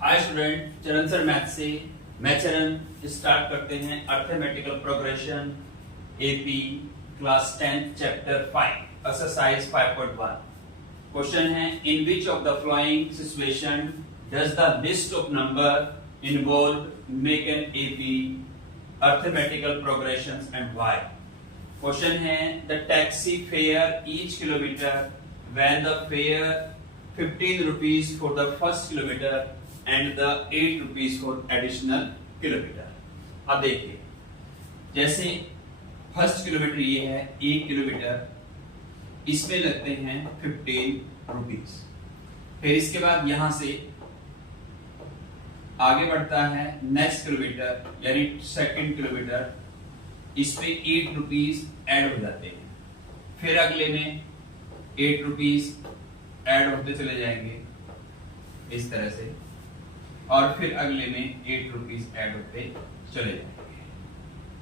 हाय student, Charan sir math से मैं Charan start करते हैं arithmetical progression AP class 10 chapter 5 exercise 5.1। Question है in which of the following situation does the list of number involve make an AP arithmetical progression and why. Question है the taxi fare each kilometre when the fare 15 rupees for the first kilometer and the 8 rupees for additional kilometer। अब देखिए, जैसे first kilometre ये है 1 kilometre, इसमें लगते हैं 15 rupees. फिर इसके बाद यहां से आगे बढ़ता है नेक्स्ट किलोमीटर यानी सेकंड किलोमीटर, इस पे 8 रुपीज ऐड हो जाते हैं। फिर अगले में 8 रुपीज ऐड होते चले जाएंगे इस तरह से, और फिर अगले में 8 रुपीज ऐड होते चले जाएंगे।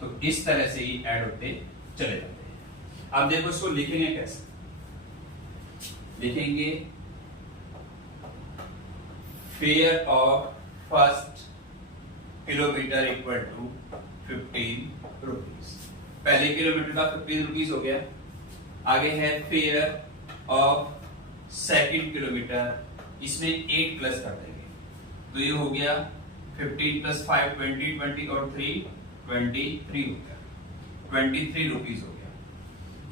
तो इस तरह से ही ऐड होते चले जाते हैं। अब देखो इसको लिखेंगे कैसे, लिखेंगे fare of first kilometre equal to 15 rupees. पहले किलोमीटर का 15 रुपीज हो गया। आगे है फेयर ऑफ सेकंड किलोमीटर, इसमें 8 प्लस कर देंगे तो ये हो गया 15 प्लस 5 20 20 और 3 23 हो गया, 23 रुपीज हो गया।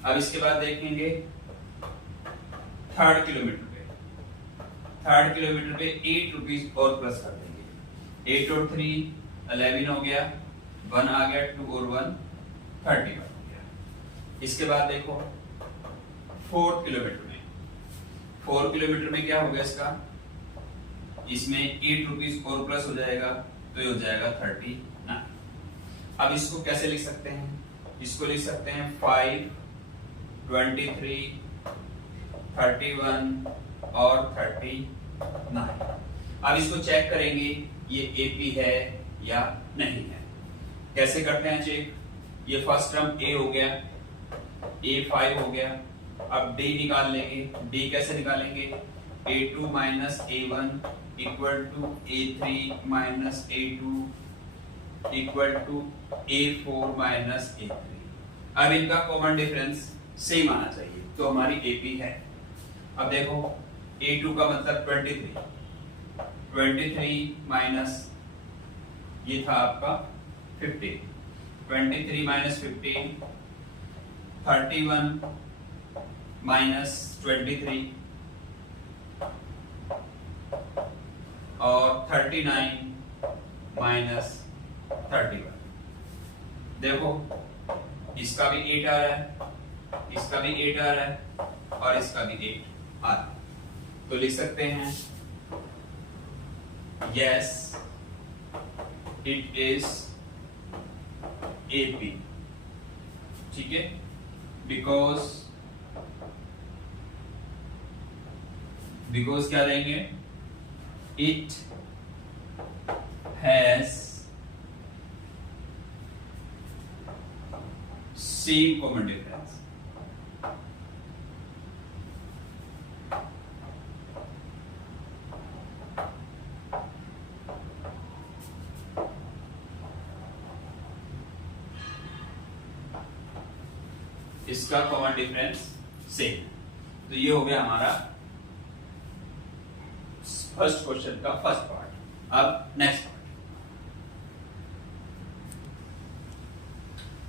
अब इसके बाद देखेंगे थर्ड किलोमीटर पे 8 रुपीज और प्लस कर देंगे। 8 और 3 11 हो गया, 1 आ गया, 2 और 1 31 हो गया। इसके बाद देखो फोर्थ किलोमीटर में, 4 किलोमीटर में क्या होगा इसका, इसमें 8 रुपीज और प्लस हो जाएगा तो ये हो जाएगा 39। अब इसको कैसे लिख सकते हैं, इसको लिख सकते हैं 5 23 31 और 39। अब इसको चेक करेंगे ये एपी है या नहीं है। कैसे करते हैं चेक, ये फर्स्ट टर्म ए हो गया, A5 हो गया। अब डी निकाल लेंगे। डी कैसे निकालेंगे, A2 minus A1 equal to A3 minus A2 equal to A4 minus A3। अब इनका कॉमन डिफरेंस सेम आना चाहिए तो हमारी AP है। अब देखो A2 का मतलब 23 माइनस ये था आपका 15, 23 माइनस 15 31 माइनस 23 और 39 माइनस 31। देखो इसका भी 8 आ रहा है, इसका भी 8 आ रहा है और इसका भी 8 आ रहा है। तो लिख सकते हैं यस इट इज AP। ठीक है, बिकॉज क्या देंगे, it has same common difference. इसका कॉमन डिफरेंस सेम। तो ये हो गया हमारा फर्स्ट क्वेश्चन का फर्स्ट पार्ट। अब नेक्स्ट पार्ट,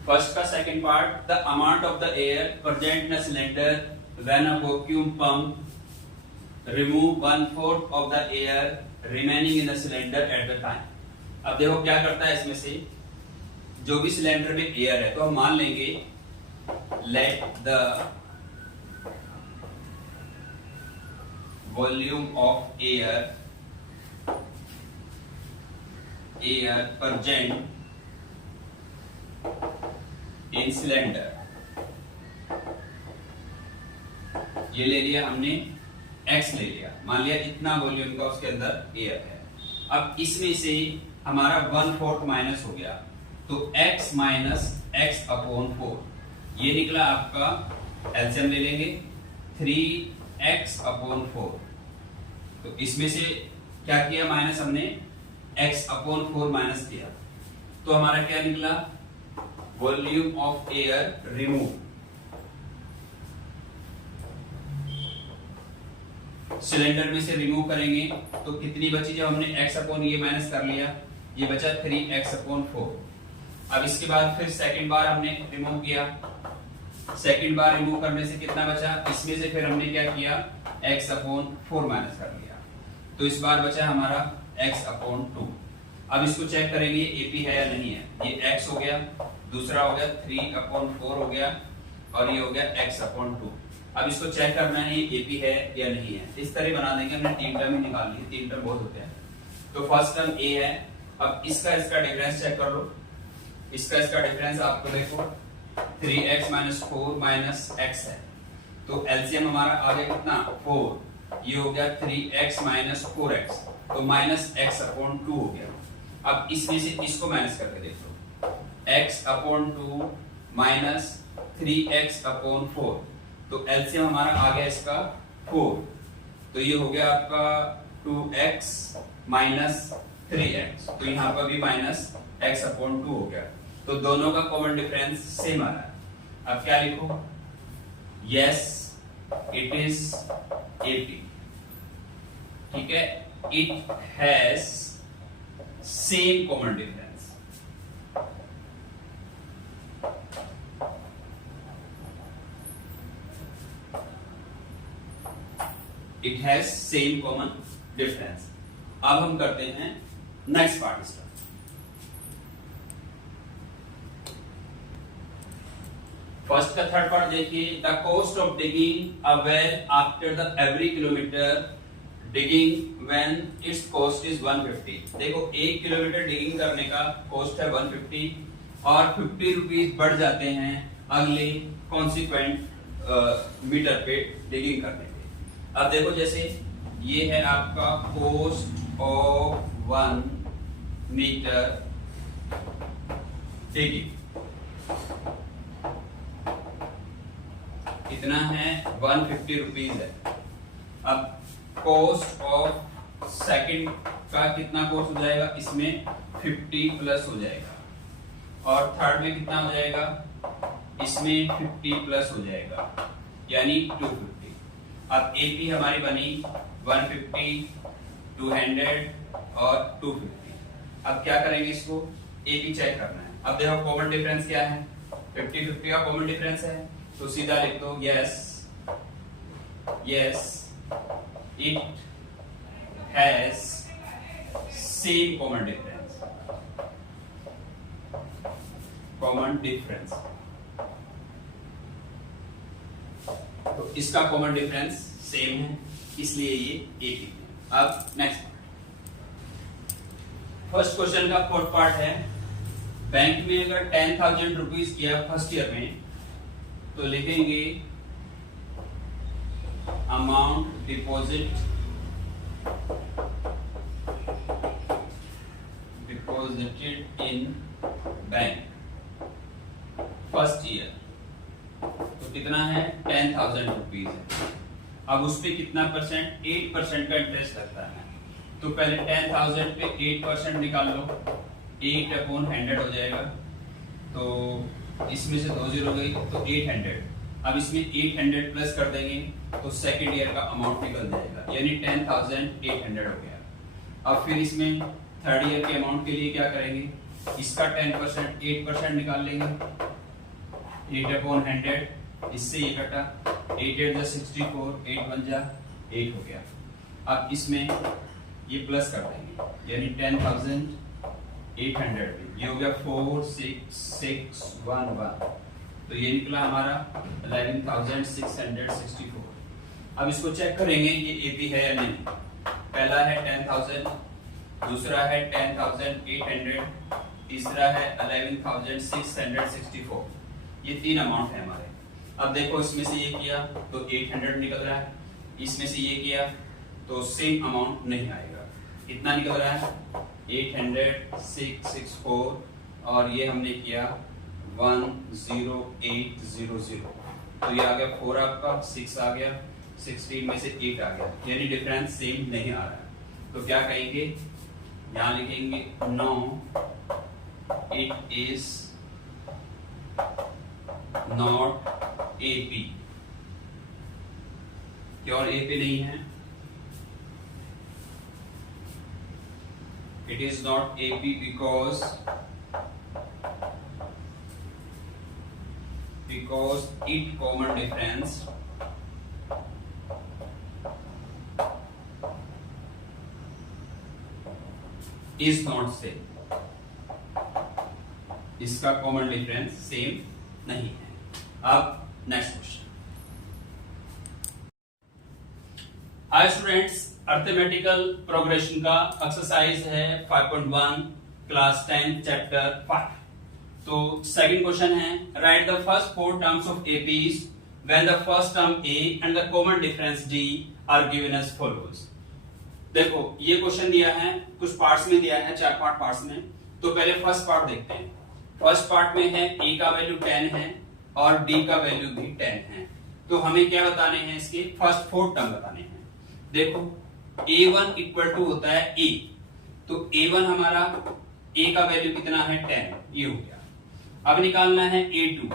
फर्स्ट का second part, the amount of the air present in a cylinder when a vacuum pump remove 1/4 of the air remaining in the cylinder at the time. अब देखो क्या करता है, इसमें से जो भी सिलेंडर में एयर है तो हम मान लेंगे let the volume of air present in cylinder, ये ले लिया हमने, x ले लिया, मान लिया इतना वॉल्यूम का उसके अंदर एयर है। अब इसमें से हमारा 1/4 माइनस हो गया तो x माइनस x अपॉन 4, ये निकला आपका, एलसीएम ले लेंगे 3x अपॉन 4। तो इसमें से क्या किया, माइनस हमने x/4 माइनस किया, तो हमारा क्या निकला, volume of air remove. Cylinder में से रिमूव करेंगे तो कितनी बची, जब हमने x/ये माइनस कर लिया, ये बचा 3x/4। अब इसके बाद फिर सेकंड बार हमने रिमूव किया, सेकंड बार रिमूव करने से कितना बचा, इसमें से फिर हमने क्या किया, x/4 माइनस कर लिया, तो इस बार बचा हमारा x/2। अब इसको चेक करेंगे एपी है या नहीं है। ये x हो गया, दूसरा हो गया 3/4 हो गया, और ये हो गया x/2। अब इसको चेक करना है ये एपी है या नहीं है। इस तरह बना देंगे, हमने तीन टर्म ही निकाल ली, तीन टर्म बहुत होते हैं। तो फर्स्ट टर्म a है, अब इसका डिफरेंस चेक कर लो। इसका डिफरेंस आपको देखो 3x-4 माइनस x है, तो एलसीएम हमारा आ गया कितना, 4, ये हो गया 3x माइनस 4x, तो माइनस x/2 हो गया। अब इसमें से इसको माइनस करके देख लो, x/2 माइनस 3x/4, तो एलसीएम हमारा आ गया इसका 4, तो ये हो गया आपका 2x माइनस 3x, तो यहाँ पर भी माइनस x/2 हो गया, तो दोनों का कॉमन डिफरेंस सेम आ रहा है। अब क्या लिखो, यस इट इज एपी, ठीक है, it has same common difference. It has same common difference. अब हम करते हैं नेक्स्ट पार्ट इसका। फर्स्ट का थर्ड पार्ट देखिए, the cost of digging a well after the every kilometre digging when it's cost is 150। देखो 1 किलोमीटर डिगिंग करने का कॉस्ट है 150, और 50 रुपीज बढ़ जाते हैं अगले कॉन्सिक्वेंट मीटर पे डिगिंग करने पे। अब देखो जैसे ये है आपका कॉस्ट ऑफ 1 मीटर डिगिंग, कितना है, 150 रुपीज है। अब कॉस्ट ऑफ सेकंड का कितना कॉस्ट हो जाएगा, इसमें 50 प्लस हो जाएगा, और थर्ड में कितना हो जाएगा, इसमें 50 प्लस हो जाएगा, यानी 250। अब एपी हमारी बनी 150, 200 और 250। अब क्या करेंगे, इसको एपी चेक करना है। अब देखो कॉमन डिफरेंस क्या है, 50-50 का कॉमन डिफरेंस है, तो सीधा लिख दो yes it has same common difference. तो इसका कॉमन डिफरेंस सेम है, इसलिए ये एक ही है। अब नेक्स्ट फर्स्ट क्वेश्चन का फोर्थ पार्ट है, बैंक में अगर 10,000 रुपीज किया फर्स्ट ईयर में, तो लिखेंगे amount deposited in bank first year, तो कितना है, 10,000 रुपीज है। अब उस पे कितना परसेंट, 8% का इंटरेस्ट लगता है, तो पहले 10,000 पे 8% निकाल लो, 8/100 हो जाएगा, तो इसमें से 2 जीरो गई तो 800। अब इसमें 800 प्लस कर देंगे तो सेकंड ईयर का अमाउंट निकल जाएगा, यानी 10,800 हो गया। अब फिर इसमें थर्ड ईयर के अमाउंट के लिए क्या करेंगे, इसका 10% 8% निकाल लेंगे, 8/100, इससे ये कटा, 8 × 64, 8 1 जा 8 हो गया। अब इसमें ये प्लस कर देंगे, यानी 10,800, ये हो गया 46611, तो ये निकला हमारा 11,664। अब इसको चेक करेंगे ये एपी है या नहीं। पहला है 10,000, दूसरा है 10,800, तीसरा है 11,664, ये तीन अमाउंट है हमारे। अब देखो इसमें से ये किया तो 800 निकल रहा है, इसमें से ये किया तो सेम अमाउंट नहीं आएगा। कितना निकल रहा है, 800,664, और ये हमने किया 10800, तो ये आ गया 4 आपका, 6 आ गया, 16 में से 8 आ गया, यानी डिफरेंस सेम नहीं आ रहा है। तो तो क्या कहेंगे, यहां लिखेंगे no it is not AP. क्यों एपी नहीं है? It is not AP because its common difference is not same। इसका कॉमन डिफरेंस सेम नहीं है। अब next question. Hi students, arithmetical progression का एक्सरसाइज है 5.1 क्लास 10 चैप्टर 5। तो सेकंड क्वेश्चन है, write the first four terms of APs when the first term a and the common difference d are given as follows. देखो ये question दिया है, कुछ parts में दिया है, 4 पार्ट्स में। तो पहले फर्स्ट पार्ट देखते हैं। फर्स्ट पार्ट में है ए का वैल्यू 10 है और डी का वैल्यू भी 10 है। तो हमें क्या बताने हैं, इसके फर्स्ट फोर टर्म बताने हैं। देखो a1 इक्वल टू होता है a, तो a1 हमारा a का वैल्यू कितना है 10, ये हो गया। अब निकालना है a2,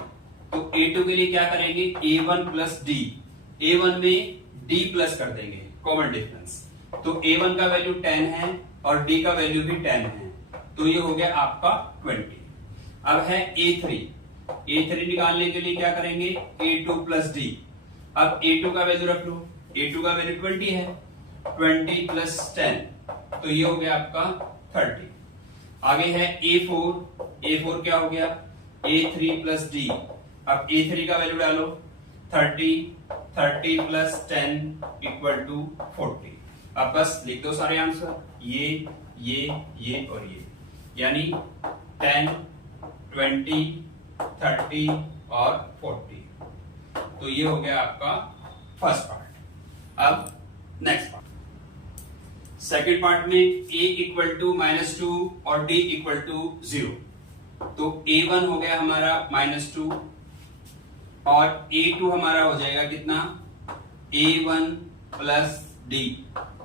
तो a2 के लिए क्या करेंगे, a1 प्लस डी, a1 में d प्लस कर देंगे कॉमन डिफरेंस। तो a1 का वैल्यू 10 है और d का वैल्यू भी 10 है, तो ये हो गया आपका 20। अब है a3 निकालने के लिए क्या करेंगे, a2 प्लस डी। अब a2 का वैल्यू रख लो, a2 का वैल्यू 20 है, 20 प्लस 10, तो ये हो गया आपका 30। आगे है a4 क्या हो गया, a3 प्लस डी। अब a3 का वैल्यू डालो, 30 प्लस 10 इक्वल टू 40। अब बस लिख दो सारे आंसर, ये और ये, यानी 10, 20, 30 और 40। तो ये हो गया आपका फर्स्ट पार्ट। अब नेक्स्ट पार्ट, सेकेंड पार्ट में a इक्वल टू -2 और d इक्वल टू 0। तो a1 हो गया हमारा -2 और a2 हमारा हो जाएगा कितना, a1 प्लस d।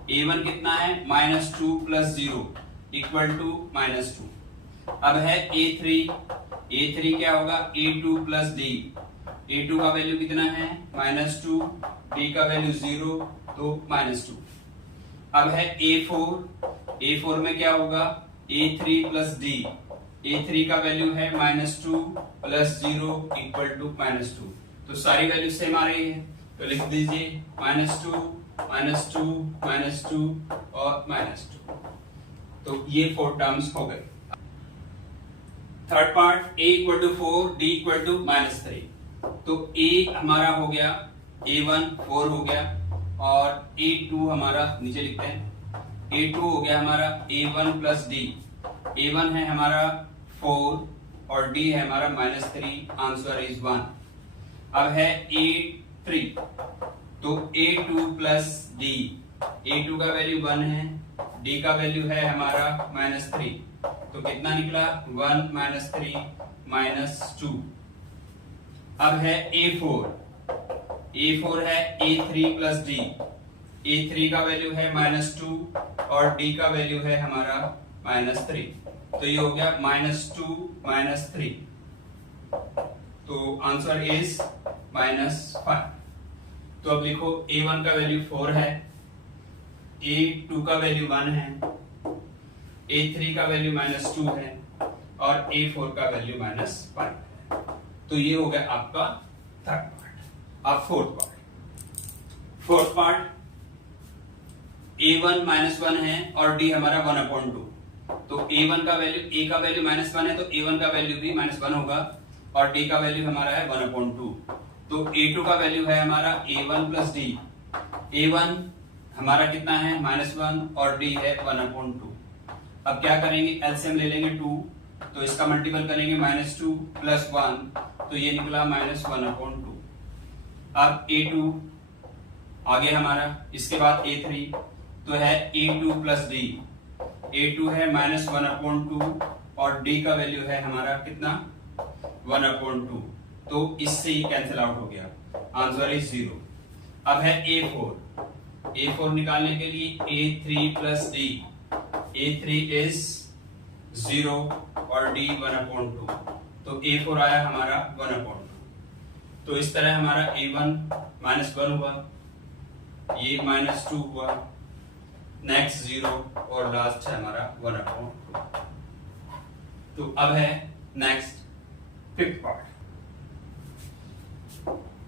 a1 कितना है, -2 प्लस 0 इक्वल टू -2। अब है a3 क्या होगा, a2 प्लस d। a2 का वैल्यू कितना है, -2, d का वैल्यू 0, तो -2। अब है a4 में क्या होगा, a3 प्लस d। a3 का वैल्यू है -2 प्लस 0 इक्वल टू -2। तो सारी वैल्यू सेम आ रही है, तो लिख दीजिए -2 और -2। तो ये 4 टर्म्स हो गए। Third part, a equal to 4, d equal to -3। तो a हमारा हो गया, a1 4 हो गया और a2 हमारा नीचे लिखते हैं, a2 हो गया हमारा a1 प्लस d। a1 है हमारा 4 और d है हमारा -3, आंसर इज 1। अब है a3, तो a2 प्लस d। a2 का वैल्यू 1 है, d का वैल्यू है हमारा -3, तो कितना निकला, 1 -3 -2। अब है a4 है a3 प्लस d। a3 का वैल्यू है -2 और d का वैल्यू है हमारा -3, तो ये हो गया -2 -3, तो आंसर इज -5। तो अब लिखो a1 का वैल्यू 4 है, a2 का वैल्यू 1 है, a3 का वैल्यू -2 है और a4 का वैल्यू -5 है। तो ये हो गया आपका थर्ड पार्ट। अब फोर्थ पार्ट a1 -1 है और d हमारा 1/2। तो a1 का वैल्यू, a का वैल्यू -1 है तो a1 का वैल्यू भी -1 होगा और d का वैल्यू हमारा है 1/2। तो a2 का वैल्यू है हमारा a1 प्लस d। a1 हमारा कितना है, -1 और d है 1/2। अब क्या करेंगे, एलसीएम ले लेंगे 2, तो इसका मल्टीपल करेंगे -2 प्लस 1, तो ये निकला -1/2। अब a2 आगे हमारा, इसके बाद a3, तो है a2 प्लस d। a2 है -1/2 और d का वैल्यू है हमारा कितना, 1/2, तो इससे ही कैंसिल आउट हो गया, आंसर इज 0। अब है A4 निकालने के लिए A3 plus D, A3 is 0 और D 1/2, तो A4 आया हमारा 1/2। तो इस तरह हमारा A1 -1 हुआ, ये -2 हुआ, नेक्स्ट 0 और लास्ट है हमारा 1/2। तो अब है नेक्स्ट फिफ्थ पार्ट।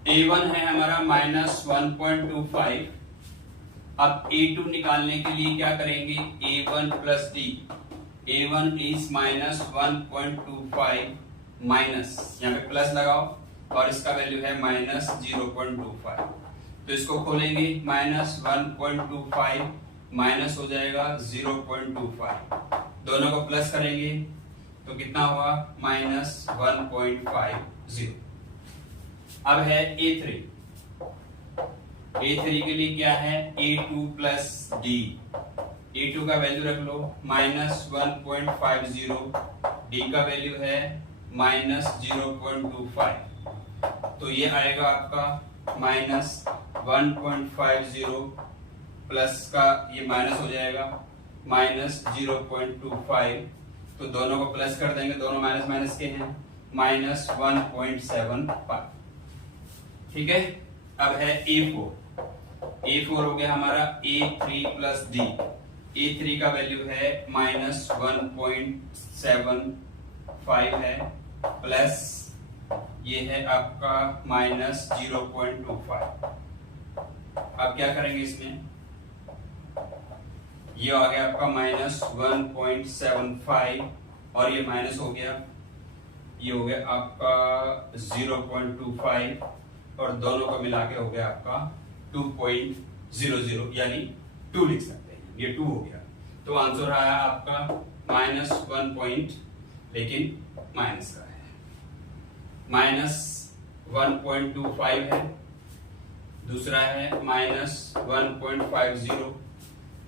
A1 है हमारा -1.25। अब A2 निकालने के लिए क्या करेंगे, A1 plus D, A1 is -1.25 minus, यहाँ पे प्लस लगाओ और इसका वैल्यू है -0.25, तो इसको खोलेंगे, -1.25 माइनस हो जाएगा 0.25, दोनों को प्लस करेंगे तो कितना हुआ, -1.50। अब है A3, A3 के लिए क्या है, A2 प्लस D, A2 का वैल्यू रख लो -1.50, D का वैल्यू है -0.25, तो ये आएगा आपका -1.50 प्लस का ये माइनस हो जाएगा -0.25, तो दोनों को प्लस कर देंगे, दोनों माइनस माइनस के हैं, -1.75। ठीक है। अब है A4 हो गया हमारा A3 प्लस D, A3 का वैल्यू है -1.75 है, प्लस ये है आपका -0.25। अब क्या करेंगे इसमें, ये आ गया आपका -1.75 और ये माइनस हो गया, ये हो गया आपका 0.25 और दोनों को मिला के हो गया आपका 2.00, यानी 2 लिख सकते हैं, ये 2 हो गया। तो आंसर आया आपका -1 पॉइंट, लेकिन माइनस का है, -1.25 है, दूसरा है -1.50,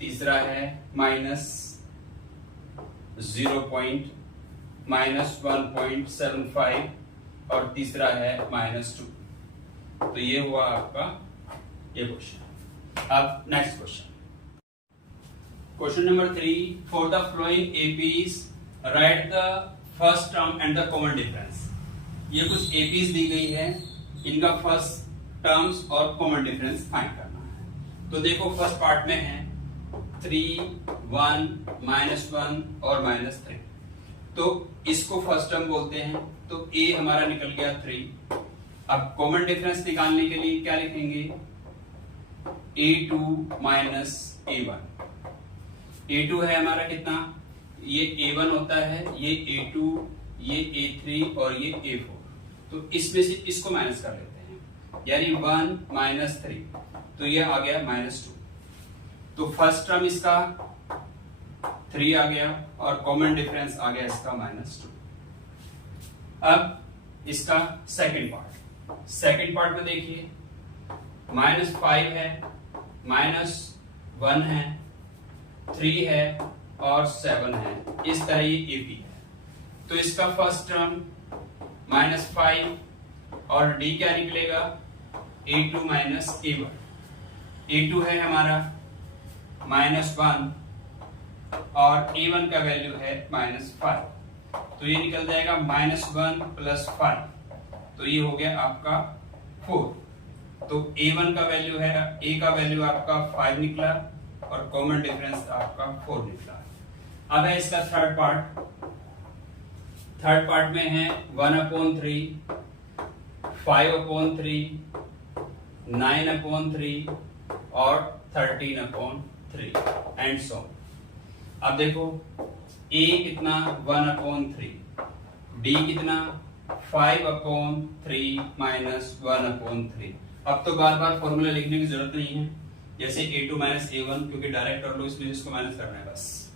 तीसरा है -1.75 और तीसरा है -2। तो ये हुआ आपका ये क्वेश्चन। अब next question number 3, for the flowing APs right the first term and the common difference. ये कुछ एपीज दी गई है, इनका फर्स्ट टर्म्स और कॉमन डिफरेंस फाइंड करना है। तो देखो फर्स्ट पार्ट में है 3, 1, -1 और -3, तो इसको फर्स्ट टर्म बोलते हैं, तो a हमारा निकल गया 3। अब कॉमन डिफरेंस निकालने के लिए क्या लिखेंगे, A2 माइनस A1। A2 है हमारा कितना, ये A1 होता है, ये A2, ये A3 और ये A4, तो इसमें से इसको माइनस कर लेते हैं, यानी 1 - 3, तो ये आ गया -2। तो फर्स्ट टर्म इसका 3 आ गया और कॉमन डिफरेंस आ गया इसका -2। अब इसका सेकंड पार्ट में देखिए, -5 है, -1 है, 3 है और 7 है, इस तरह ये एपी है। तो इसका फर्स्ट टर्म -5 और डी क्या निकलेगा, A2 माइनस A1। A2 है हमारा -1 और A1 का वैल्यू है -5, तो ये निकल जाएगा -1 + 5, तो ये हो गया आपका 4। तो A1 का वैल्यू है, A का वैल्यू आपका 5 निकला और कॉमन डिफरेंस आपका 4 निकला। अब है इसका थर्ड पार्ट में है 1/3, 5/3, 9/3 और 13/3 एंड सो। अब देखो A कितना 1/3, D कितना 5/3 - 1/3। अब तो बार बार फॉर्मूला लिखने की जरूरत नहीं है, जैसे A2 माइनस A1, क्योंकि डायरेक्ट कर लो, इसलिए इसको माइनस करना है बस।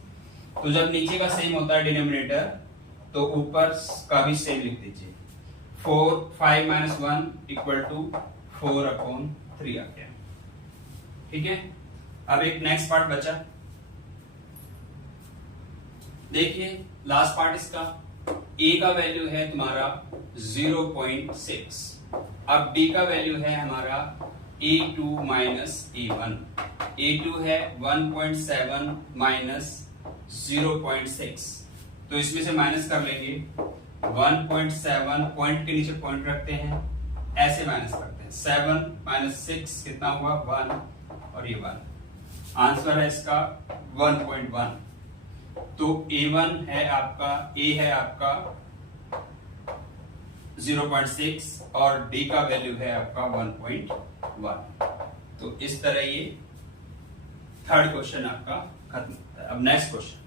तो जब नीचे का सेम होता है डिनोमिनेटर, तो ऊपर का भी सेम लिख दीजिए। 5 - 1 = 4/3 आ गया। ठीक है। अब एक नेक्स्ट पार्ट बचा, देखिए लास्ट पार्ट इसका, A का वैल्यू है तुम्हारा 0.6, अब D का वैल्यू है हमारा A2 माइनस A1। A2 है 1.7 माइनस 0.6, तो इसमें से माइनस कर लेंगे। 1.7 पॉइंट के नीचे पॉइंट रखते हैं, ऐसे माइनस करते हैं। 7 माइनस 6 कितना हुआ? 1, और ये 1। आंसर है इसका 1.1। तो A1 है आपका, A है आपका 0.6 और D का वैल्यू है आपका 1.1। तो इस तरह ये थर्ड क्वेश्चन आपका खत्म होता है। अब नेक्स्ट क्वेश्चन,